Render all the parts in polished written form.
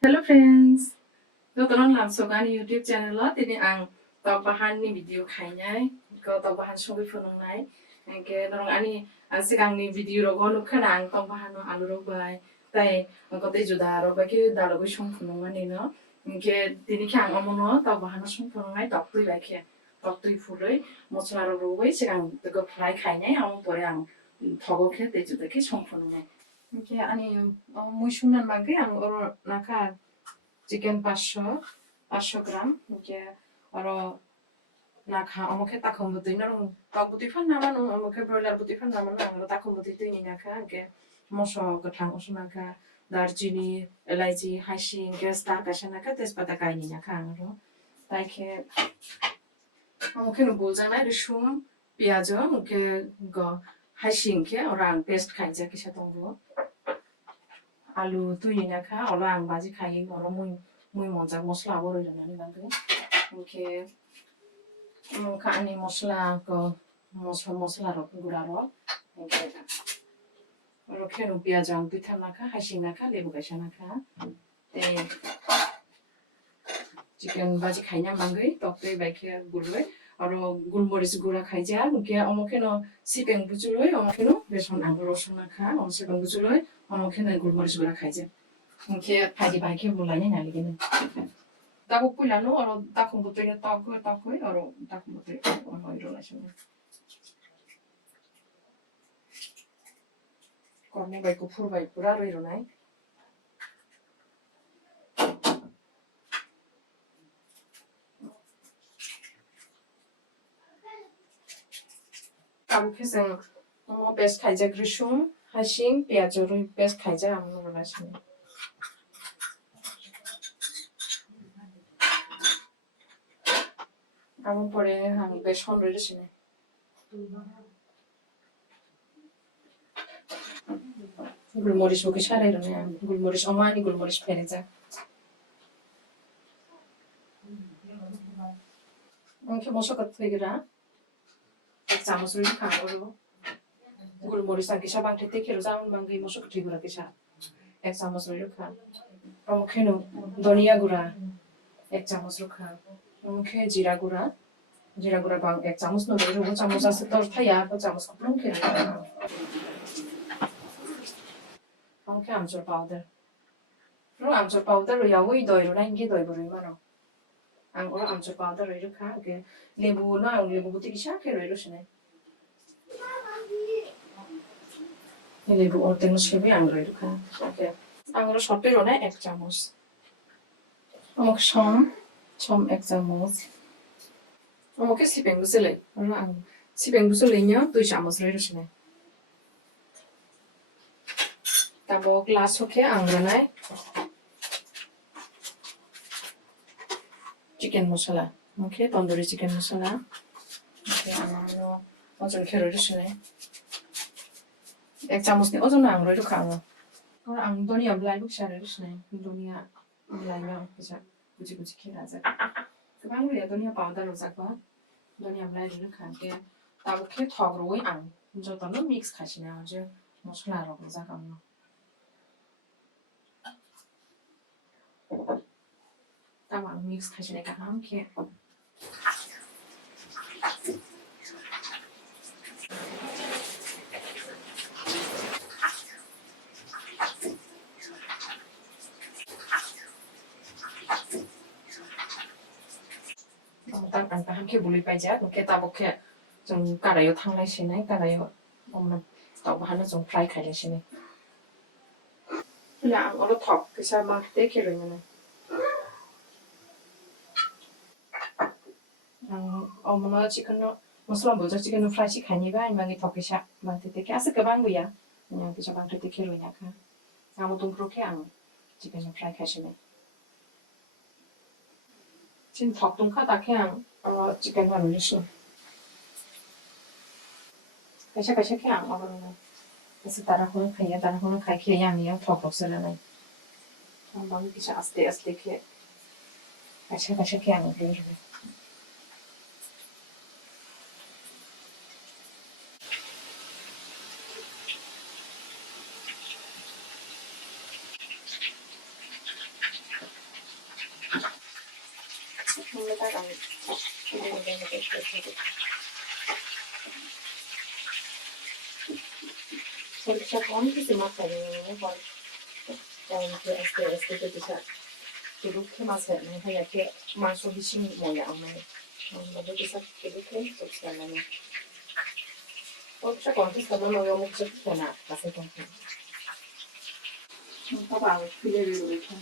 Hello friends, Doktoran langsung an YouTube channel lo tini ang bahan ni video khainai ko bahan sungui phunungnai engke norong ani ang sigangni video rogo nukhana ang bahan no alu rok bai tai ko te juda rok bai ke dalogo sung phunungmani no engke tini khang omono bahan sung phunungnai toptui bai ke toptui phuloi mosla rok rogoi sigang ko fry khainai ang pore ang thogo ke te juda ke sung phunungnai engke ani mui sungnan mangke ang oro naka chicken 500 গ্রাম যে আরো না খা আমাকে তাকম বুদ্ধি না তাক বুদ্ধি fun নামানো আমাকে ব্রয়লার বুদ্ধি ফান নামানো আমরা তাকম বুদ্ধি তুই নি না খা কে মশলা গোথাং মশলা খা দারচিনি এলাইচি হাসিং গ্যাস তা কাশা না খা তেজপাতা গাইনি না খা আরো তাই খে আমাকে নো বোলজানাই রসুন পেঁয়াজ ওকে গ হাসিং খে ওরা পেস্ট খাইজা কিসা দঙ্গো আলু তুই না খা ওরা আং বাজি খাই ওরা muy monza mosla boro jana ni bantu oke ka ani mosla ko mosla ro gura ro oke ro khenu piaz ang pitha nakha hashi nakha lebu gaisa nakha te chicken baji khaina mangai tokte baikhe guloi aro gulmoric gura khaija oke omokheno sipeng bujuloi omokheno beson ang rosun nakha sipeng bujuloi omokheno gulmoric gura khaija oke phaji baikhe bulai na ligene Dago pula no aro takong butoy na takoi aro takong butoy ano iro na siya. Korne bai ko pur bai pura iro na. Kamu keseng mo best khaija grishum hashing piajo ro best khaija amno ro na siya. Kamu pore ham best hon ro siya. Gulmoric buki share ro na gulmoric omani gulmoric fereja. Onke moso katoi gira. এক চামচ রে খাবো গোলমরিচ আর কিসা বাংতে তেখেরো জামন বাঙ্গি মশক ঠিক গুড়া কিসা এক চামচ রে খা অমখেনো ধনিয়া গুড়া এক চামচ খা অমখে জিরা গুড়া বাং এক চামচ নো রে রো চামচ আছে তোর থাইয়া তো চামচ কপ্রম খেরে অমখে আমচুর পাউডার রইয়া ওই দই রো নাইঙ্গে দই বড়ই মানো আং ওরা আমচুর পাউডার রই খা ওকে লেবু না লেবু বুতি কিসা খেরে রই রসনে লেবু অর্ধেক সেবে আঙুরের ঢুকা ওকে আঙুর সপের ওনা এক চামচ আমাকে সম এক চামচ আমাকে সিপেং বুঝলে আং সিপেং বুঝলে নিয়ে 2 চামচ রয়ে রসুনে তারপর গ্লাস হকে আংরানায় চিকেন মশলা ওকে তন্দুরি চিকেন মশলা ওকে আমার ওজন খেয়ে রসুনে এক চামচ নিয়ে ওজন আঙুরের ঢুকা और आं दुनिया ब्लाइ बुक शारे रसने दुनिया ब्लाइ मा बिसा गुजि खेरा जा गोबां रुया दुनिया पाउडार रजाकबा दुनिया ब्लाइ रुनो खाके ताबुखे थग्रoi आं जतनो मिक्स खासिना जे मसला रग रजाकामनो ताबा मिक्स खासिना गाहाम के ang tahan ke buli paja ke tabokhe jong karayo thanglai sinai karayo omna taw bahana jong fry khailai sinai la ang olo thok kisa makte ke roimane ang omna chicken no mosla bojo chicken no fry si khani ba mangi thok kisa makte te ke asa kabang buya nya kisa bangte te ke roinya kha amo tum pro ke ang chicken no fry khasinai chin thok tum kha ta ke ang chicken ha roishi kaisa ke ang omna Kasi tara ko kaya yan niya topok sila na. Ang bang kisha aste ke. Kasya kaya ang blur. 처음에다가 기름을 넣어서 Sonuçta kami kasi makannya kan yang ke SD itu bisa dulu ke masa ini hanya ke masuk di sini mau ya amai lalu bisa dulu ke sosialnya Sonuçta kami sabun mau yang mungkin kena kasih kan Tabii file veriyorken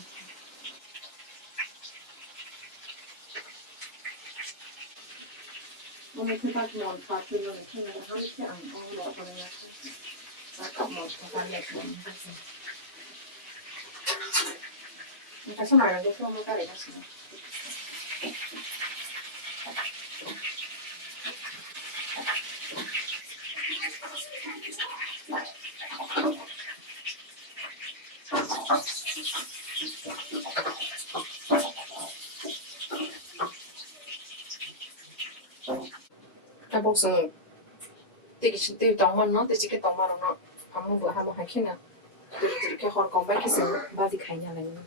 Bunu kadar non farklı yönetimi hangi an onu oraya Kapmaz kafan yapıyorum. Kaç tane de sonra karıştı. Tapos 되게 진짜 동안나 되게 동안나 아무 뭐 한번 하기는 이렇게 할 건가 해서 바디 가냐는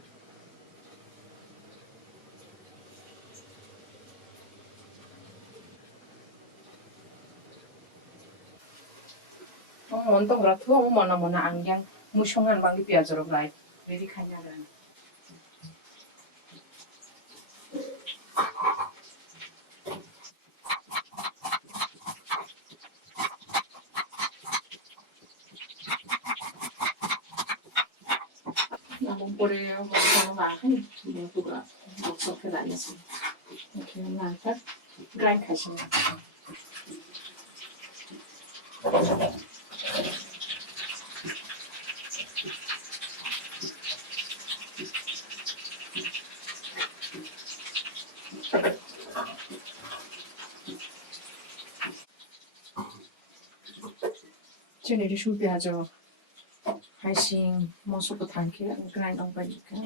원동 그렇고 뭐나 안경 무성한 방이 비아저로 라이 레디 가냐는 볼에 먹는 거 아니 누가 먹고 다녔어. 이렇게 나한테 그라인 가시네. 저녁에 준비하죠. Hashing masuk ke tangki grind dong baju kan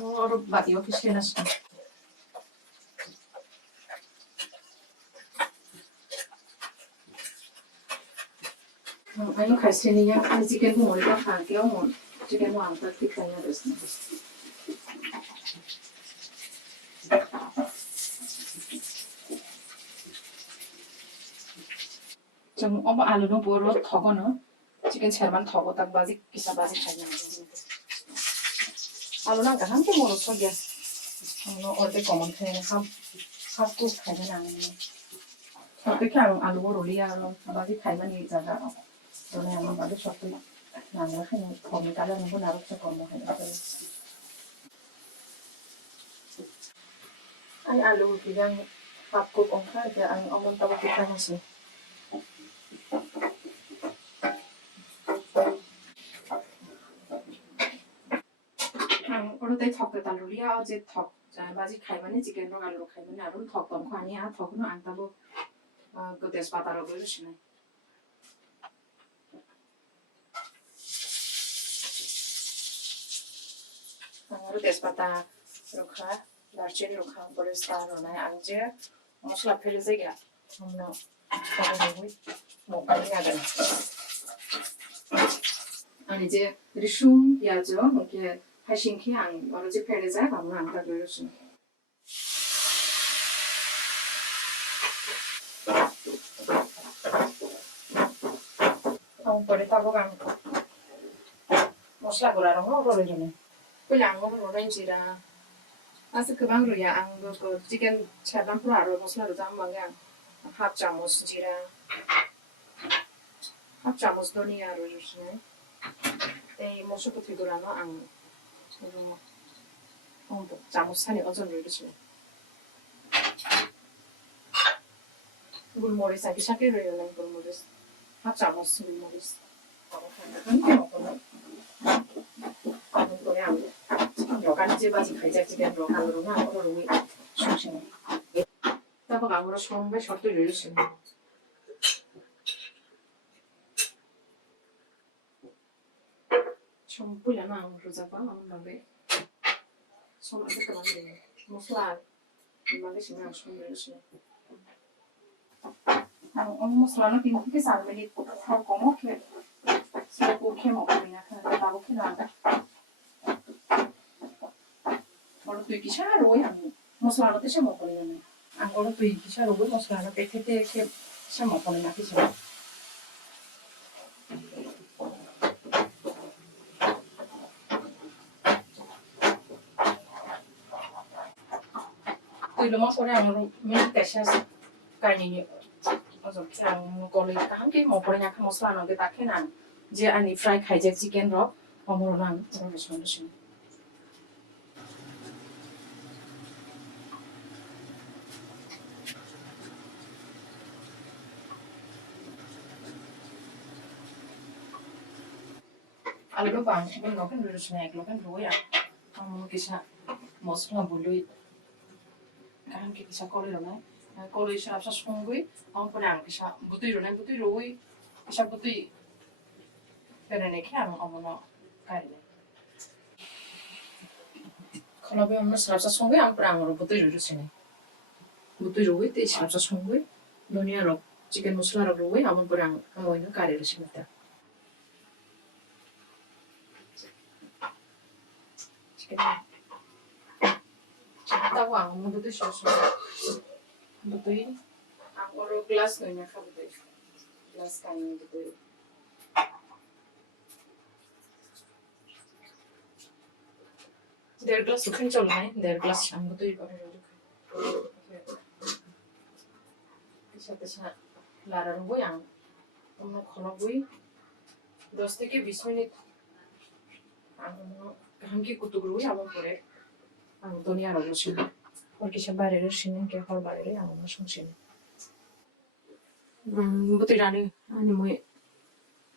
orang bat yo kisah nasi Ayo kasih ni yang jika mau lihat tangki mau jika mau angkat tikanya desnya 좀 엄마 알루는 보러 더거나 지금 제만 더고 딱 바지 기사 바지 가냐 알루는 그 함께 먹어 저기 어디 거면 되는 합국 가면 안 해. 어떻게 알루고 롤리아로 바지 가면 이자가 너네 한번 바지 셔도 나는 그냥 거기 가려는 거 나로 저 거면 해. 아니 알루 그냥 합국 엉카 이제 안 어머니 따고 기타하시 오늘 때 턱을 달루리아 어제 턱 바지 가이만에 지게로 갈로 가이만에 아론 턱 던거 아니야 턱은 안 따고 그 데스바다라고 해주시네 오늘 데스바다 이렇게 날짜리 이렇게 버리스타로네 안제 머슬라 페르제가 엄마 저거 뭐 가능해야 돼 아니 이제 리슘 야죠 이렇게 하신 게 안, 어느 집 페르자 가면 안 가고 이러시네. 버리 따고 가면 머슬라 고라는 거 오르려네. 그 양은 오렌지라. 아스 그 방으로야 안 그 지금 차단 프로로 머슬라로 잠만가 합자모스지라. 합자모스 도니아로 주시네. 에 모스부터 들어라노 안 이거 뭐 자무산이 어전 이러시네. 물머리사 기샤기를 여는 물머리스 합자모스 물머리스. 아무 거야. 여간지 바지 갈짝지게로 가로나 오로로 충신해. 따박 아무로 처음에 저도 이러시네. 좀 불려나 아무로 잡아 아무나게. Sono anche grandi, mostrare, magari si mi sono messo. Ho mostrato che salve lì, come che se può che mo prima che stavo che nada. Ora তুই কিসা রই আমি মশলাটা তো সে মকলে না আঙ্গুর তুই কিসা রই মশলাটা পেখেতে খে সে মকলে না কিসা তুই লমা করে আমার মিনিট কেসে আছে কাইনি 어저께 안 거를 함께 먹으려냐 그 모습 안 오게 딱 해난 이제 아니 프라이 카이제 치킨 로 어머랑 저를 주는 신 알고 봐 이건 로겐 루르스네 로겐 로야 기사 모습만 볼로이 함께 기사 거리로네 거리 시합사 송구이 그냥 기사 부뚜이로네 부뚜이로이 기사 부뚜이 베레네 키안 어머나 가리네 컬러비 엄마 시합사 송구이 그냥 부뚜이로르시네 부뚜이로이 때 시합사 송구이 노니아로 치킨 모슬라로 로이 아무 그냥 모이는 가리르시면다 치킨 따고 아무도 드셨어 betul aku ro gelas nih ya betul gelas kain betul देड़ ग्लास सुखन चल रहा है देड़ ग्लास शाम को तो ये कर रहे हैं ऐसा लारा रुको यहाँ हम खाना कोई 10 থেকে 20 মিনিট हम की कुतुब रुई हम परे हम दुनिया रो बसिन और किसी बारे रे सिने के हर बारे रे हम संसिन बुतै रानी अनि মই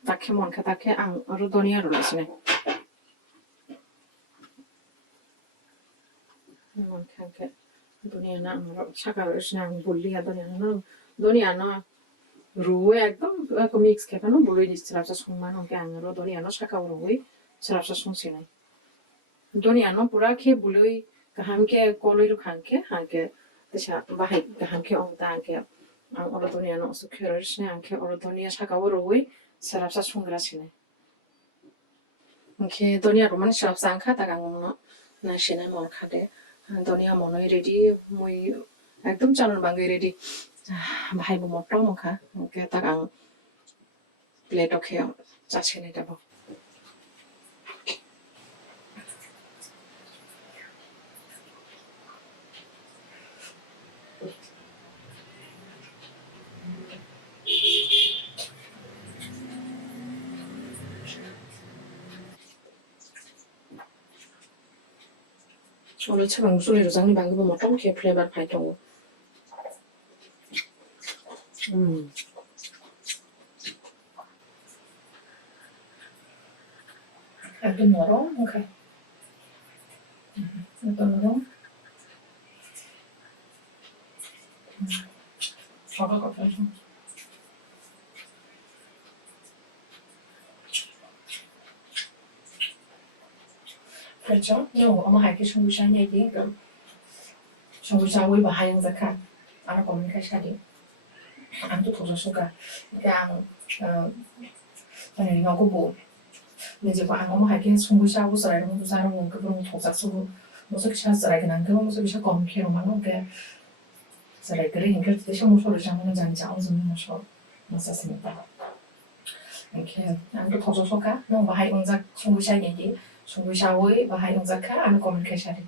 ताखे मन खा ताखे आं अरु दुनिया रो लासिने मन खाके दुनिया ना हमरो छका रसिना बोलिया दुनिया ना रुवे एकदम को मिक्स के खानो बोलै दिसरा संमान के आंरो दुनिया ना छका रुवे सराबसा संसिने दुनिया ना पूरा के बोलै हमके कोलैरु खांके हांके तसा बाहाय हमके अंता हांके अरु दुनिया ना सुखेरसिने हांके अरु दुनिया छका रुवे सराबसा संग्रासिने के दुनिया रो माने सराबसा आंखा तागांनो नासिना मन खादे दुनिया मनोय रेडी মই एकदम चालन बांगै रेडी भाइबो मट्ट मखा के तागां प्लेट ओखे जासिने देबो 오늘 참 목소리 조장님 방금 뭐 똥개 플레이바 파이통 Agak norong, oke. Agak norong. Agak apa sih? 그렇죠? 엄마 할게 청구ሻ냐 얘기 그럼 청구ሻ 왜 바하영 자카 알아 보면 가샤리 안도 도저소가 그냥 이거 뭐 이제 뭐 엄마 할게 청구샤 우스라 이런 거 사는 거 그런 도작소 무슨 샷스라 그냥 그런 무슨 샷 검피로만 오게 그래 그래 인결 때 청구소를 장문을 장장 무슨 뭐서 맞았습니다. 이렇게 안도 도저소가 너무 바하영 자 청구샤 얘기 청구샤 왜 바하영 자카 안 코미니케이션이